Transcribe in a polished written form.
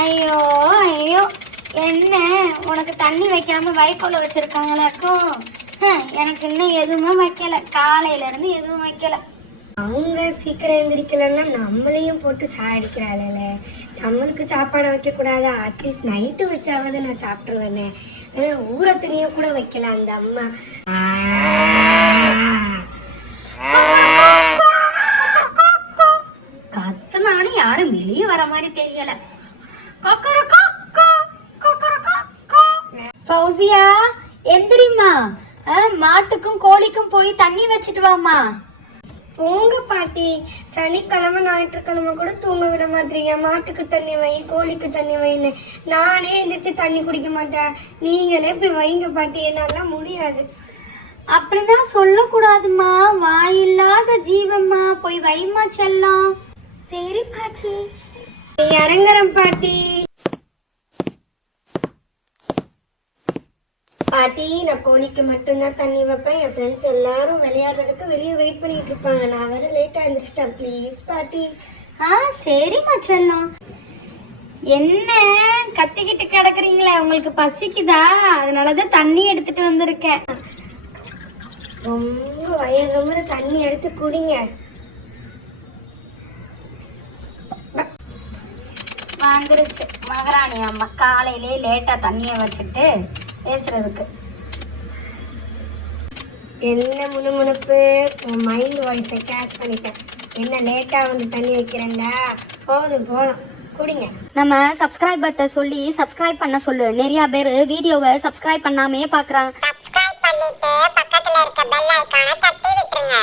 ஐயோ ஐயோ, என்ன உனக்கு தண்ணி வைக்காம வைக்கோல வச்சிருக்காங்களாக்கும்? எனக்கு இன்னும் எதுவுமே வைக்கல, காலையில இருந்து எதுவும் வைக்கல. அவங்க சீக்கிரம் எழுந்திரிக்கலன்னா நம்மளையும் போட்டு சாடிக்கிறாள். நம்மளுக்கு சாப்பாடு வைக்க கூடாதா? அட்லீஸ்ட் நைட்டு வச்சாவது நான் சாப்பிட்டுருவேனே. ஊற துணிய கூட வைக்கல அந்த அம்மா. கத்துனாலும் யாரும் வெளியே வர மாதிரி தெரியல. ஃபௌசியா எந்திரிம்மா, மாட்டுக்கும் கோழிக்கும் போய் தண்ணி வச்சுட்டு வாமா. போங்க பாட்டி, சனிக்கிழமை ஞாயிற்றுக்கிழமை கூட தூங்க விட மாட்டீங்க. மாட்டுக்கு தண்ணி வை, கோழிக்கு தண்ணி வைன்னு. நானே எந்திரிச்சு தண்ணி குடிக்க மாட்டேன், நீங்களே போய் வைங்க பாட்டி. என்னாலாம் முடியாது. அப்படின்னா சொல்லக்கூடாதுமா, வாயில்லாத ஜீவம்மா, போய் வைமா செல்லம். சரி பாட்டி, இறங்குறேன் பாட்டி. பாட்டி, நான் கோழிக்கு மட்டும்தான் தண்ணி வைப்பேன். என் ஃப்ரெண்ட்ஸ் எல்லாரும் விளையாடுறதுக்கு வெளியே வெயிட் பண்ணிட்டு இருப்பாங்க. நான் வேற லேட்டாக எழுந்திரிச்சிட்டேன். ப்ளீஸ் பாட்டி. சரிம்மா செல்லம். என்ன கத்திக்கிட்டு கிடக்குறீங்களே, உங்களுக்கு பசிக்குதா? அதனாலதான் தண்ணி எடுத்துட்டு வந்திருக்கேன். ரொம்ப வயிறு தண்ணி எடுத்து குடிங்க. வந்துருச்சு மகாராணி அம்மா, காலையிலே லேட்டா தண்ணிய வச்சுட்டு பேசுறதுக்கு. என்ன முணுமுணுப்பு, உன் மைண்ட் வாய்ஸை கேட்ச் பண்ணிட்டேன். என்ன லேட்டாக வந்து தண்ணி வைக்கிறேன்டா? போதும் போதும், குடிங்க. நம்ம சப்ஸ்கிரைபர்கிட்ட சொல்லி சப்ஸ்கிரைப் பண்ண சொல்லு. நிறைய பேர் வீடியோவை சப்ஸ்கிரைப் பண்ணாமே பார்க்குறாங்க. சப்ஸ்கிரைப் பண்ணிட்டு பக்கத்தில் இருக்க பெல் ஐகானை தட்டி விட்டுருங்க.